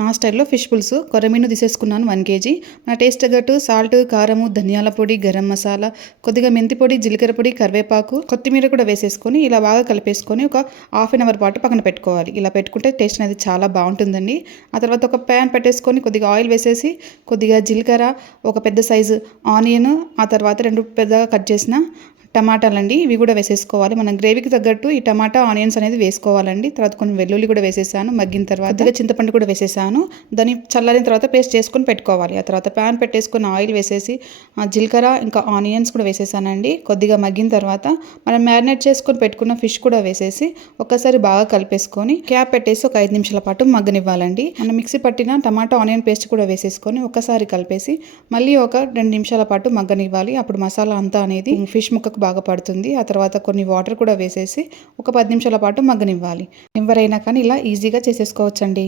నా స్టైల్లో ఫిష్ పులుసు కొర్రమీను తీసేసుకున్నాను 1 కేజీ. నా టేస్ట్ తగ్గట్టు సాల్ట్, కారము, ధనియాల పొడి, గరం మసాలా, కొద్దిగా మెంతి పొడి, జీలకర్ర పొడి, కరివేపాకు, కొత్తిమీర కూడా వేసేసుకొని ఇలా బాగా కలిపేసుకొని ఒక హాఫ్ అన్ అవర్ పాటు పక్కన పెట్టుకోవాలి. ఇలా పెట్టుకుంటే టేస్ట్ అనేది చాలా బాగుంటుందండి. ఆ తర్వాత ఒక ప్యాన్ పెట్టేసుకొని కొద్దిగా ఆయిల్ వేసేసి కొద్దిగా జీలకర్ర, ఒక పెద్ద సైజు ఆనియన్, ఆ తర్వాత 2 పెద్దగా కట్ చేసిన టమాటాలండి, ఇవి కూడా వేసేసుకోవాలి. మనం గ్రేవీకి తగ్గట్టు ఈ టమాటా ఆనియన్స్ అనేది వేసుకోవాలండి. తర్వాత కొన్ని వెల్లుల్లి కూడా వేసేసాను. మగ్గిన తర్వాత కొద్దిగా చింతపండు కూడా వేసేసాను. దాన్ని చల్లారిన తర్వాత పేస్ట్ చేసుకొని పెట్టుకోవాలి. ఆ తర్వాత ప్యాన్ పెట్టేసుకొని ఆయిల్ వేసేసి జీలకర్ర ఇంకా ఆనియన్స్ కూడా వేసేసానండి. కొద్దిగా మగ్గిన తర్వాత మనం మ్యారినేట్ చేసుకొని పెట్టుకున్న ఫిష్ కూడా వేసేసి ఒక్కసారి బాగా కలిపేసుకొని క్యాప్ పెట్టేసి ఒక 5 నిమిషాల పాటు మగ్గనివ్వాలండి. మనం మిక్సీ పట్టిన టమాటా ఆనియన్ పేస్ట్ కూడా వేసేసుకొని ఒక్కసారి కలిపేసి మళ్ళీ ఒక 2 నిమిషాల పాటు మగ్గనివ్వాలి. అప్పుడు మసాలా అంతా అనేది ఫిష్ ముక్కకు బాగా పడుతుంది. ఆ తర్వాత కొన్ని వాటర్ కూడా వేసేసి ఒక 10 నిమిషాల పాటు మగ్గనివ్వాలి. ఎవరైనా కానీ ఇలా ఈజీగా చేసేసుకోవచ్చండి.